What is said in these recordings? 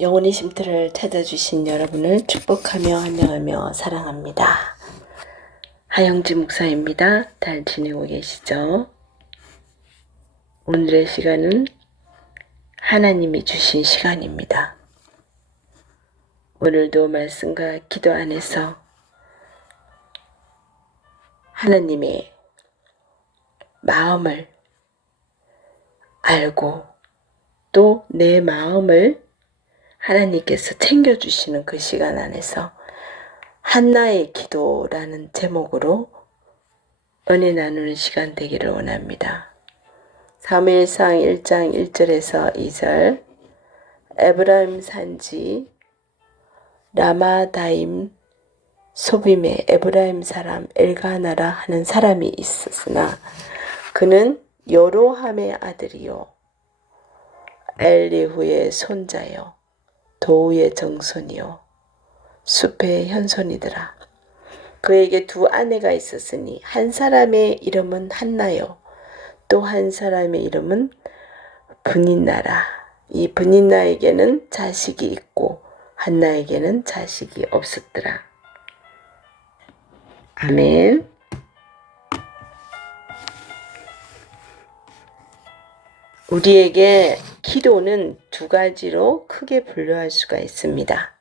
영혼의 쉼터를 찾아주신 여러분을 축복하며 환영하며 사랑합니다. 하영지 목사입니다. 잘 지내고 계시죠? 오늘의 시간은 하나님이 주신 시간입니다. 오늘도 말씀과 기도 안에서 하나님의 마음을 알고 또 내 마음을 하나님께서 챙겨주시는 그 시간 안에서 한나의 기도라는 제목으로 은혜 나누는 시간 되기를 원합니다. 사무엘상 1장 1절에서 2절 에브라임 산지 라마다임 소빔에 에브라임 사람 엘가나라 하는 사람이 있었으나 그는 여로함의 아들이요 엘리후의 손자요 도우의 정손이요 숲의 현손이더라. 그에게 두 아내가 있었으니 한 사람의 이름은 한나요 또 한 사람의 이름은 브닌나라. 이 브닌나에게는 자식이 있고 한나에게는 자식이 없었더라. 아멘. 우리에게 기도는 두 가지로 크게 분류할 수가 있습니다.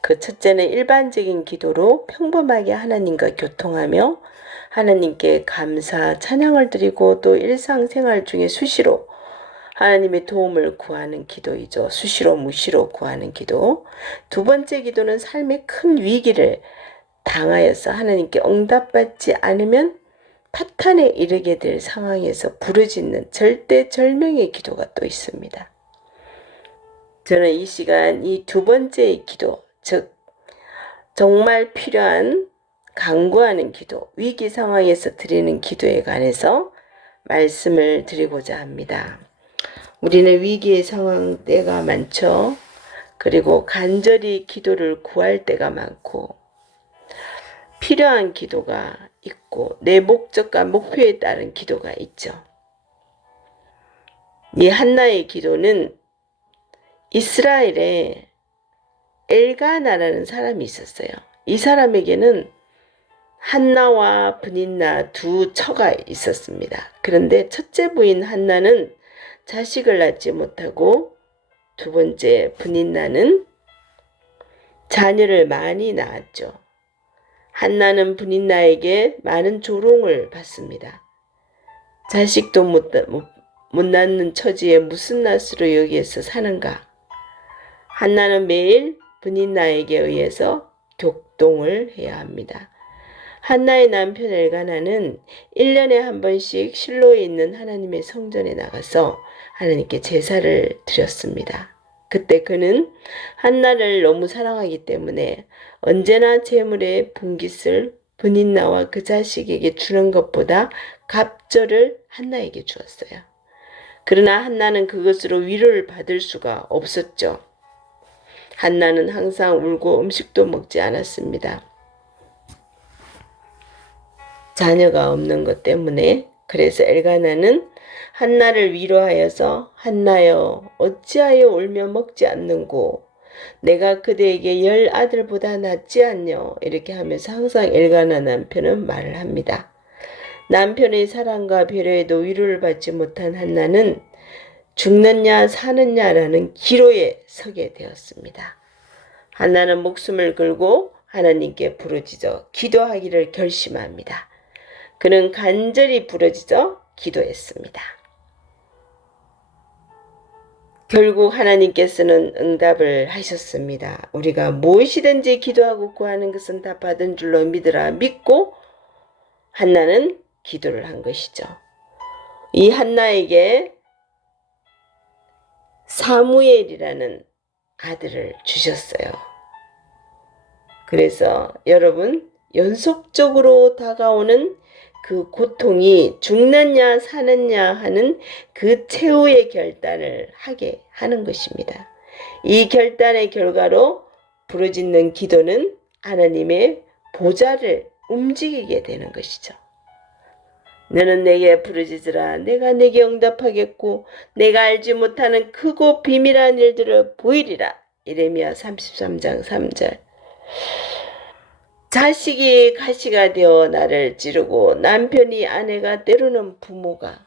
그 첫째는 일반적인 기도로 평범하게 하나님과 교통하며 하나님께 감사, 찬양을 드리고 또 일상생활 중에 수시로 하나님의 도움을 구하는 기도이죠. 수시로 무시로 구하는 기도. 두 번째 기도는 삶의 큰 위기를 당하여서 하나님께 응답받지 않으면 파탄에 이르게 될 상황에서 부르짖는 절대절명의 기도가 또 있습니다. 저는 이 시간 이 두 번째의 기도, 즉 정말 필요한 간구하는 기도, 위기 상황에서 드리는 기도에 관해서 말씀을 드리고자 합니다. 우리는 위기의 상황 때가 많죠. 그리고 간절히 기도를 구할 때가 많고 필요한 기도가 있고 내 목적과 목표에 따른 기도가 있죠. 이 한나의 기도는 이스라엘에 엘가나라는 사람이 있었어요. 이 사람에게는 한나와 브닌나 두 처가 있었습니다. 그런데 첫째 부인 한나는 자식을 낳지 못하고 두 번째 브닌나는 자녀를 많이 낳았죠. 한나는 브닌나에게 많은 조롱을 받습니다. 자식도 못 낳는 처지에 무슨 낯으로 여기에서 사는가. 한나는 매일 브닌나에게 의해서 격동을 해야 합니다. 한나의 남편 엘가나는 1년에 한 번씩 실로에 있는 하나님의 성전에 나가서 하나님께 제사를 드렸습니다. 그때 그는 한나를 너무 사랑하기 때문에 언제나 제물의 분깃을 브닌나와 그 자식에게 주는 것보다 갑절을 한나에게 주었어요. 그러나 한나는 그것으로 위로를 받을 수가 없었죠. 한나는 항상 울고 음식도 먹지 않았습니다. 자녀가 없는 것 때문에. 그래서 엘가나는 한나를 위로하여서 한나여 어찌하여 울며 먹지 않는고 내가 그대에게 10 아들보다 낫지 않냐 이렇게 하면서 항상 엘가나 남편은 말을 합니다. 남편의 사랑과 배려에도 위로를 받지 못한 한나는 죽느냐 사느냐라는 기로에 서게 되었습니다. 한나는 목숨을 걸고 하나님께 부르짖어 기도하기를 결심합니다. 그는 간절히 부르짖어 기도했습니다. 결국 하나님께서는 응답을 하셨습니다. 우리가 무엇이든지 기도하고 구하는 것은 다 받은 줄로 믿으라 믿고 한나는 기도를 한 것이죠. 이 한나에게 사무엘이라는 아들을 주셨어요. 그래서 여러분 연속적으로 다가오는 그 고통이 죽느냐 사느냐 하는 그 최후의 결단을 하게 하는 것입니다. 이 결단의 결과로 부르짖는 기도는 하나님의 보좌를 움직이게 되는 것이죠. 너는 내게 부르짖으라. 내가 내게 응답하겠고 내가 알지 못하는 크고 비밀한 일들을 보이리라. 예레미야 33장 3절. 자식이 가시가 되어 나를 찌르고 남편이 아내가 때로는 부모가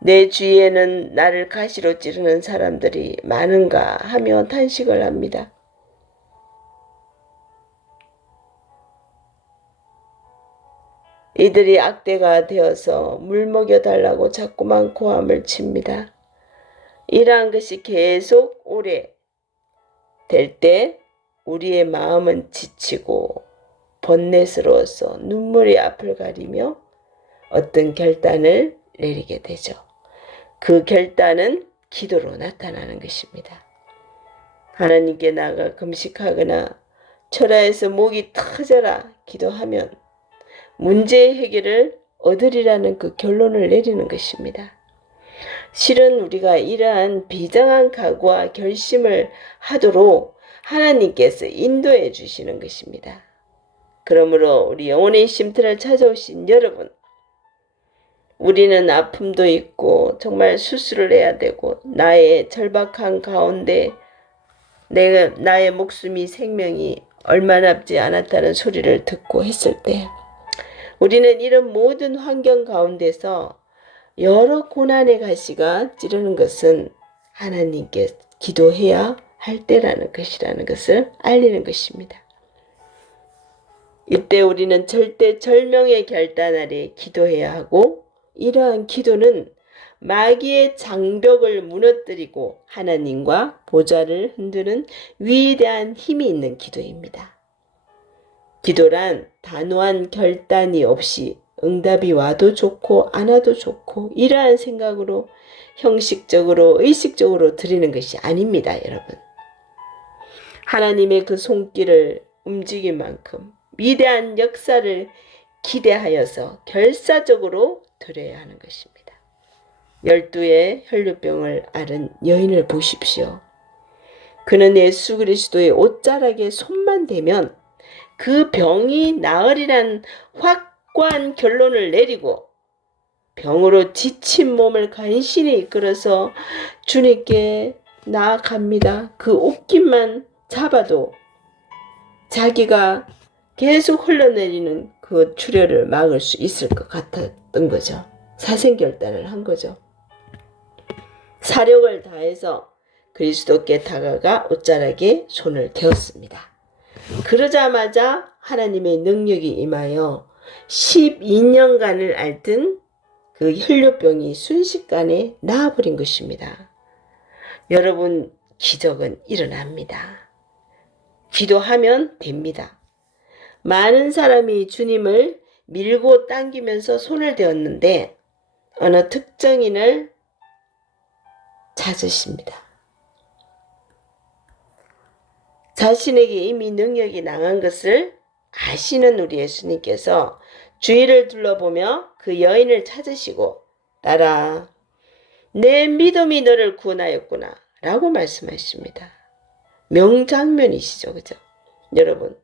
내 주위에는 나를 가시로 찌르는 사람들이 많은가 하며 탄식을 합니다. 이들이 악대가 되어서 물 먹여달라고 자꾸만 고함을 칩니다. 이러한 것이 계속 오래 될 때 우리의 마음은 지치고 번뇌스러워서 눈물이 앞을 가리며 어떤 결단을 내리게 되죠. 그 결단은 기도로 나타나는 것입니다. 하나님께 나아가 금식하거나 철야에서 목이 터져라 기도하면 문제의 해결을 얻으리라는 그 결론을 내리는 것입니다. 실은 우리가 이러한 비장한 각오와 결심을 하도록 하나님께서 인도해 주시는 것입니다. 그러므로 우리 영혼의 쉼터를 찾아오신 여러분, 우리는 아픔도 있고 정말 수술을 해야 되고 나의 절박한 가운데 나의 목숨이 생명이 얼마 남지 않았다는 소리를 듣고 했을 때 우리는 이런 모든 환경 가운데서 여러 고난의 가시가 찌르는 것은 하나님께 기도해야 할 때라는 것이라는 것을 알리는 것입니다. 이때 우리는 절대 절명의 결단 아래 기도해야 하고 이러한 기도는 마귀의 장벽을 무너뜨리고 하나님과 보좌를 흔드는 위대한 힘이 있는 기도입니다. 기도란 단호한 결단이 없이 응답이 와도 좋고 안 와도 좋고 이러한 생각으로 형식적으로 의식적으로 드리는 것이 아닙니다, 여러분. 하나님의 그 손길을 움직일 만큼 위대한 역사를 기대하여서 결사적으로 드려야 하는 것입니다. 12의 혈류병을 앓은 여인을 보십시오. 그는 예수 그리스도의 옷자락에 손만 대면 그 병이 나으리란 확고한 결론을 내리고 병으로 지친 몸을 간신히 이끌어서 주님께 나아갑니다. 그 옷깃만 잡아도 자기가 계속 흘러내리는 그 출혈을 막을 수 있을 것 같았던 거죠. 사생결단을 한 거죠. 사력을 다해서 그리스도께 다가가 옷자락에 손을 대었습니다. 그러자마자 하나님의 능력이 임하여 12년간을 앓던 그 혈류병이 순식간에 나아버린 것입니다. 여러분, 기적은 일어납니다. 기도하면 됩니다. 많은 사람이 주님을 밀고 당기면서 손을 대었는데 어느 특정인을 찾으십니다. 자신에게 이미 능력이 나간 것을 아시는 우리 예수님께서 주위를 둘러보며 그 여인을 찾으시고 따라 내 믿음이 너를 구원하였구나 라고 말씀하십니다. 명장면이시죠, 그죠? 여러분,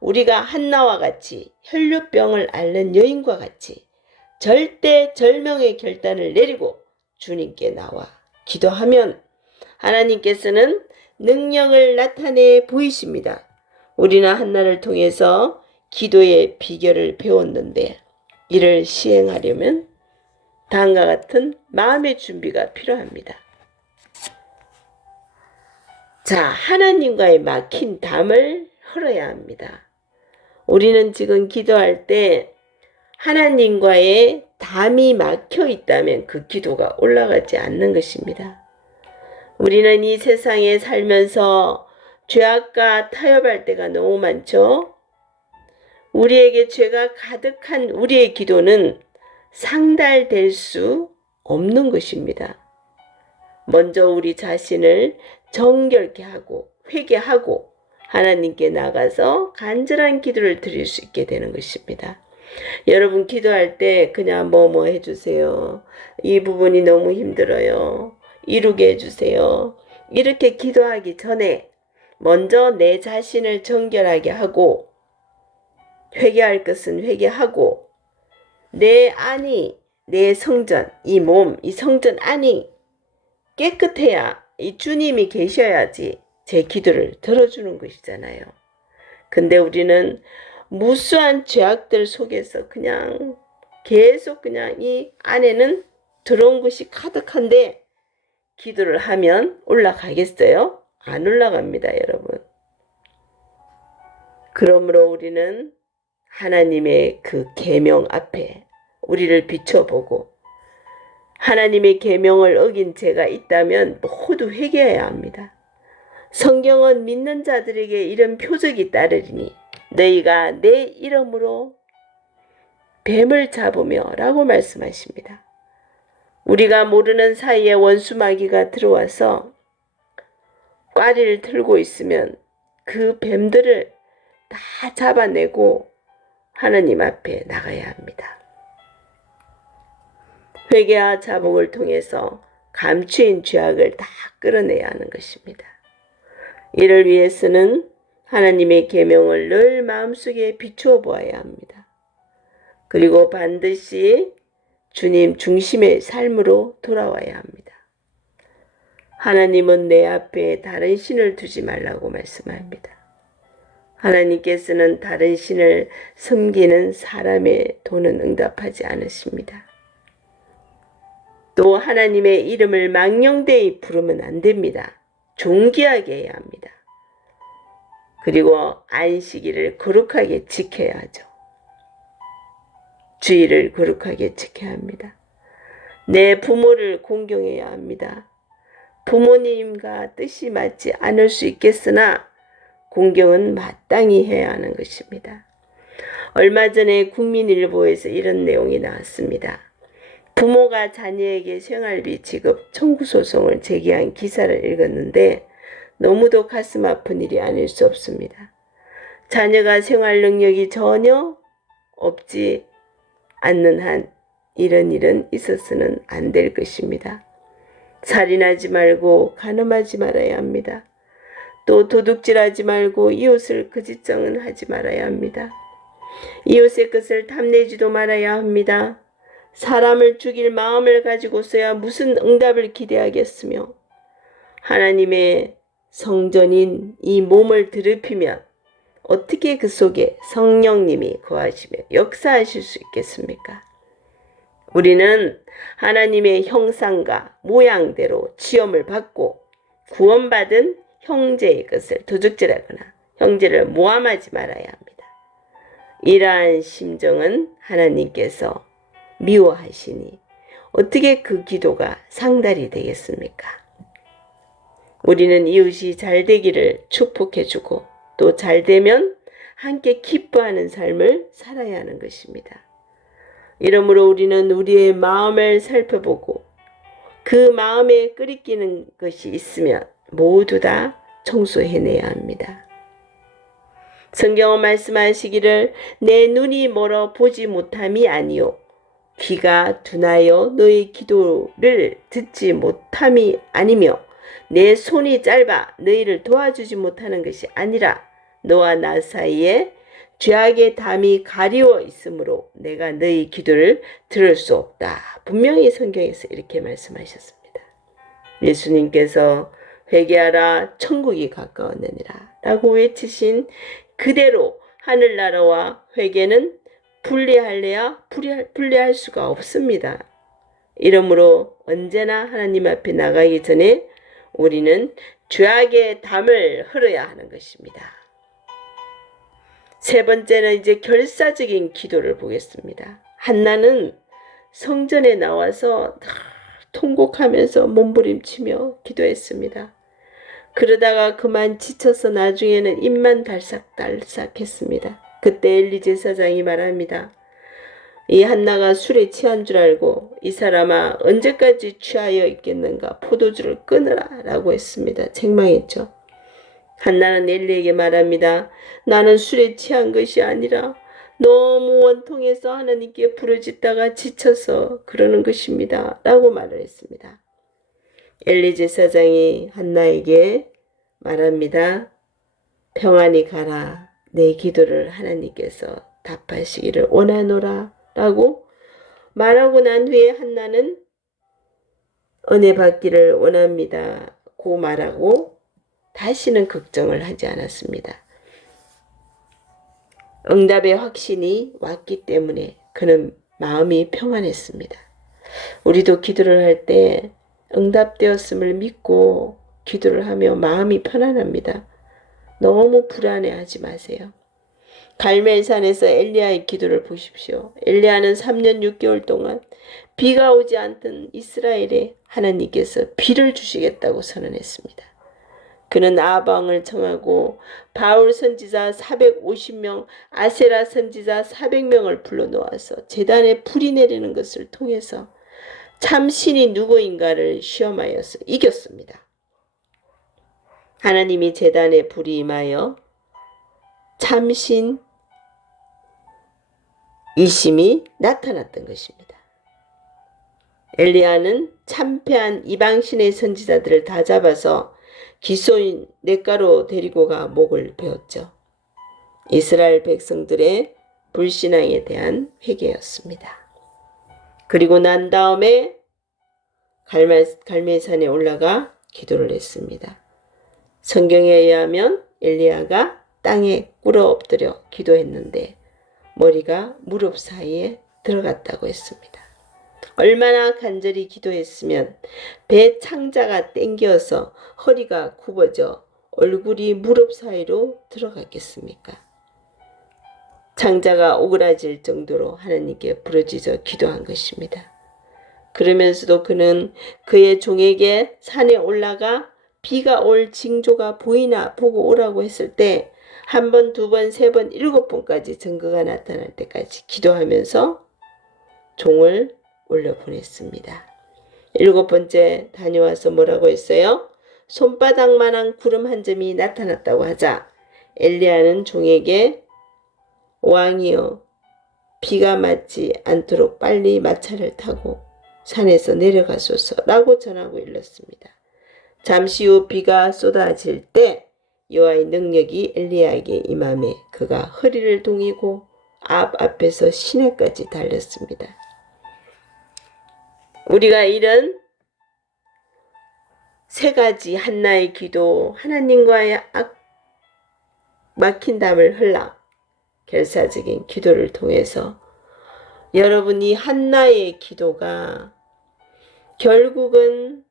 우리가 한나와 같이 혈류병을 앓는 여인과 같이 절대 절명의 결단을 내리고 주님께 나와 기도하면 하나님께서는 능력을 나타내 보이십니다. 우리는 한나를 통해서 기도의 비결을 배웠는데 이를 시행하려면 다음과 같은 마음의 준비가 필요합니다. 자, 하나님과의 막힌 담을 흘러야 합니다. 우리는 지금 기도할 때 하나님과의 담이 막혀 있다면 그 기도가 올라가지 않는 것입니다. 우리는 이 세상에 살면서 죄악과 타협할 때가 너무 많죠. 우리에게 죄가 가득한 우리의 기도는 상달될 수 없는 것입니다. 먼저 우리 자신을 정결케 하고 회개하고 하나님께 나가서 간절한 기도를 드릴 수 있게 되는 것입니다. 여러분, 기도할 때 그냥 뭐 해주세요. 이 부분이 너무 힘들어요. 이루게 해주세요. 이렇게 기도하기 전에 먼저 내 자신을 정결하게 하고 회개할 것은 회개하고 내 안이, 내 성전, 이 몸, 이 성전 안이 깨끗해야 이 주님이 계셔야지 제 기도를 들어주는 것이잖아요. 근데 우리는 무수한 죄악들 속에서 그냥 계속 그냥 이 안에는 들어온 것이 가득한데 기도를 하면 올라가겠어요? 안 올라갑니다, 여러분. 그러므로 우리는 하나님의 그 계명 앞에 우리를 비춰보고 하나님의 계명을 어긴 죄가 있다면 모두 회개해야 합니다. 성경은 믿는 자들에게 이런 표적이 따르리니 너희가 내 이름으로 뱀을 잡으며 라고 말씀하십니다. 우리가 모르는 사이에 원수 마귀가 들어와서 꽈리를 들고 있으면 그 뱀들을 다 잡아내고 하나님 앞에 나가야 합니다. 회개와 자복을 통해서 감추인 죄악을 다 끌어내야 하는 것입니다. 이를 위해서는 하나님의 계명을 늘 마음속에 비추어 보아야 합니다. 그리고 반드시 주님 중심의 삶으로 돌아와야 합니다. 하나님은 내 앞에 다른 신을 두지 말라고 말씀합니다. 하나님께서는 다른 신을 섬기는 사람의 돈은 응답하지 않으십니다. 또 하나님의 이름을 망령되이 부르면 안 됩니다. 존귀하게 해야 합니다. 그리고 안식일을 거룩하게 지켜야 하죠. 주일을 거룩하게 지켜야 합니다. 내 부모를 공경해야 합니다. 부모님과 뜻이 맞지 않을 수 있겠으나 공경은 마땅히 해야 하는 것입니다. 얼마 전에 국민일보에서 이런 내용이 나왔습니다. 부모가 자녀에게 생활비 지급 청구 소송을 제기한 기사를 읽었는데 너무도 가슴 아픈 일이 아닐 수 없습니다. 자녀가 생활 능력이 전혀 없지 않는 한 이런 일은 있어서는 안 될 것입니다. 살인하지 말고 간음하지 말아야 합니다. 또 도둑질하지 말고 이웃을 거짓정은 하지 말아야 합니다. 이웃의 것을 탐내지도 말아야 합니다. 사람을 죽일 마음을 가지고서야 무슨 응답을 기대하겠으며 하나님의 성전인 이 몸을 더럽히면 어떻게 그 속에 성령님이 거하시며 역사하실 수 있겠습니까? 우리는 하나님의 형상과 모양대로 지음을 받고 구원받은 형제의 것을 도둑질하거나 형제를 모함하지 말아야 합니다. 이러한 심정은 하나님께서 미워하시니 어떻게 그 기도가 상달이 되겠습니까? 우리는 이웃이 잘 되기를 축복해주고 또 잘 되면 함께 기뻐하는 삶을 살아야 하는 것입니다. 이러므로 우리는 우리의 마음을 살펴보고 그 마음에 끓이끼는 것이 있으면 모두 다 청소해내야 합니다. 성경은 말씀하시기를 내 눈이 멀어 보지 못함이 아니요 귀가 둔하여 너의 기도를 듣지 못함이 아니며 내 손이 짧아 너희를 도와주지 못하는 것이 아니라 너와 나 사이에 죄악의 담이 가리워 있으므로 내가 너희 기도를 들을 수 없다. 분명히 성경에서 이렇게 말씀하셨습니다. 예수님께서 회개하라 천국이 가까웠느니라 라고 외치신 그대로 하늘나라와 회개는 분리할래야 분리할 수가 없습니다. 이러므로 언제나 하나님 앞에 나가기 전에 우리는 죄악의 담을 흘어야 하는 것입니다. 세 번째는 이제 결사적인 기도를 보겠습니다. 한나는 성전에 나와서 통곡하면서 몸부림치며 기도했습니다. 그러다가 그만 지쳐서 나중에는 입만 달싹달싹 했습니다. 그때 엘리 제사장이 말합니다. 이 한나가 술에 취한 줄 알고 이 사람아 언제까지 취하여 있겠는가 포도주를 끊으라 라고 했습니다. 책망했죠. 한나는 엘리에게 말합니다. 나는 술에 취한 것이 아니라 너무 원통해서 하나님께 부르짖다가 지쳐서 그러는 것입니다. 라고 말을 했습니다. 엘리 제사장이 한나에게 말합니다. 평안히 가라. 내 기도를 하나님께서 답하시기를 원하노라. 라고 말하고 난 후에 한나는 은혜 받기를 원합니다 고 말하고 다시는 걱정을 하지 않았습니다. 응답의 확신이 왔기 때문에 그는 마음이 평안했습니다. 우리도 기도를 할 때 응답되었음을 믿고 기도를 하며 마음이 편안합니다. 너무 불안해하지 마세요. 갈멜산에서 엘리야의 기도를 보십시오. 엘리야는 3년 6개월 동안 비가 오지 않던 이스라엘에 하나님께서 비를 주시겠다고 선언했습니다. 그는 아방을 청하고 바울 선지자 450명, 아세라 선지자 400명을 불러놓아서 제단에 불이 내리는 것을 통해서 참 신이 누구인가를 시험하여서 이겼습니다. 하나님이 제단에 불이 임하여 참신 이심이 나타났던 것입니다. 엘리야는 참패한 이방신의 선지자들을 다 잡아서 기소인 냇가로 데리고 가 목을 베었죠. 이스라엘 백성들의 불신앙에 대한 회개였습니다. 그리고 난 다음에 갈멜산에 올라가 기도를 했습니다. 성경에 의하면 엘리야가 땅에 꿇어 엎드려 기도했는데 머리가 무릎 사이에 들어갔다고 했습니다. 얼마나 간절히 기도했으면 배 창자가 땡겨서 허리가 굽어져 얼굴이 무릎 사이로 들어갔겠습니까? 창자가 오그라질 정도로 하나님께 부르짖어 기도한 것입니다. 그러면서도 그는 그의 종에게 산에 올라가 비가 올 징조가 보이나 보고 오라고 했을 때 한 번, 두 번, 세 번, 7번까지 증거가 나타날 때까지 기도하면서 종을 올려보냈습니다. 7번째 다녀와서 뭐라고 했어요? 손바닥만한 구름 한 점이 나타났다고 하자 엘리야는 종에게 왕이여 비가 맞지 않도록 빨리 마차를 타고 산에서 내려가소서라고 전하고 일렀습니다. 잠시 후 비가 쏟아질 때 여호와의 능력이 엘리야에게 임하매 그가 허리를 동이고 앞에서 시내까지 달렸습니다. 우리가 이런 세 가지 한나의 기도, 하나님과의 막힌 담을 흘러 결사적인 기도를 통해서 여러분이 한나의 기도가 결국은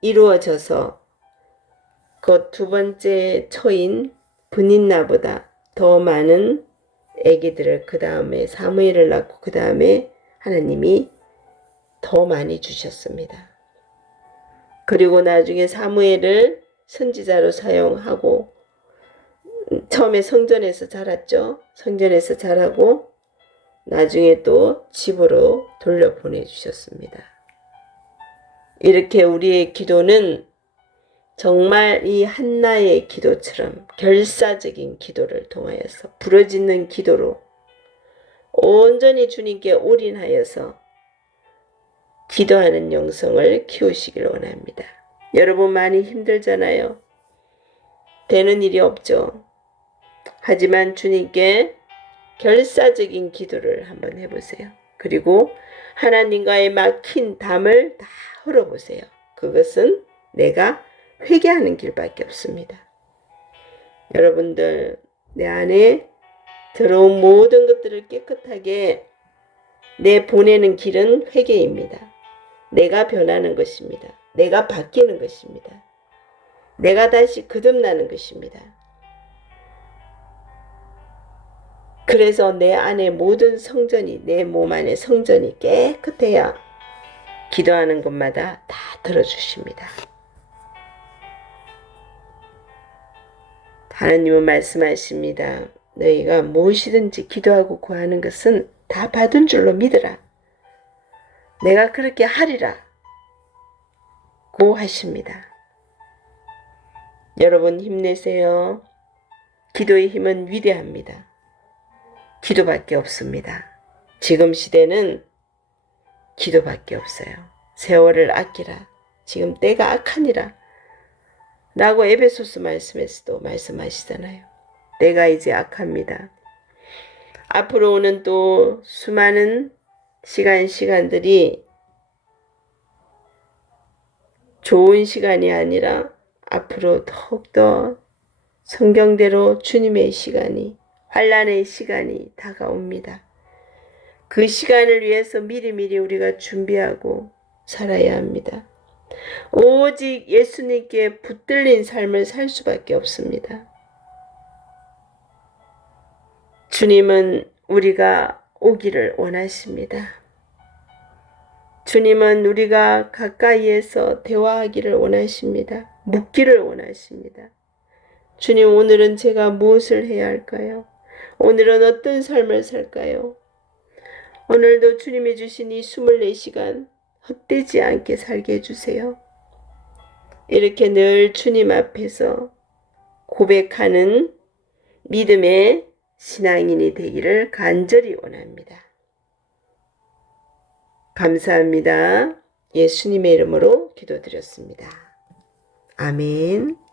이루어져서 그 두 번째 처인 브닌나보다 더 많은 아기들을 그 다음에 사무엘을 낳고 그 다음에 하나님이 더 많이 주셨습니다. 그리고 나중에 사무엘을 선지자로 사용하고 처음에 성전에서 자랐죠. 성전에서 자라고 나중에 또 집으로 돌려보내주셨습니다. 이렇게 우리의 기도는 정말 이 한나의 기도처럼 결사적인 기도를 통하여서 부르짖는 기도로 온전히 주님께 올인하여서 기도하는 영성을 키우시길 원합니다. 여러분 많이 힘들잖아요. 되는 일이 없죠. 하지만 주님께 결사적인 기도를 한번 해보세요. 그리고 하나님과의 막힌 담을 다 흘어보세요. 그것은 내가 회개하는 길밖에 없습니다. 여러분들 내 안에 들어온 모든 것들을 깨끗하게 내보내는 길은 회개입니다. 내가 변하는 것입니다. 내가 바뀌는 것입니다. 내가 다시 거듭나는 것입니다. 그래서 내 안에 모든 성전이 내 몸 안에 성전이 깨끗해야 기도하는 것마다 다 들어주십니다. 하나님은 말씀하십니다. 너희가 무엇이든지 기도하고 구하는 것은 다 받은 줄로 믿으라. 내가 그렇게 하리라 고 하십니다. 여러분 힘내세요. 기도의 힘은 위대합니다. 기도밖에 없습니다. 지금 시대는 기도밖에 없어요. 세월을 아끼라. 지금 때가 악하니라. 라고 에베소서 말씀에서도 말씀하시잖아요. 때가 이제 악합니다. 앞으로 오는 또 수많은 시간들이 좋은 시간이 아니라 앞으로 더욱더 성경대로 주님의 시간이, 환난의 시간이 다가옵니다. 그 시간을 위해서 미리미리 우리가 준비하고 살아야 합니다. 오직 예수님께 붙들린 삶을 살 수밖에 없습니다. 주님은 우리가 오기를 원하십니다. 주님은 우리가 가까이에서 대화하기를 원하십니다. 묻기를 원하십니다. 주님, 오늘은 제가 무엇을 해야 할까요? 오늘은 어떤 삶을 살까요? 오늘도 주님이 주신 이 24시간 헛되지 않게 살게 해주세요. 이렇게 늘 주님 앞에서 고백하는 믿음의 신앙인이 되기를 간절히 원합니다. 감사합니다. 예수님의 이름으로 기도드렸습니다. 아멘.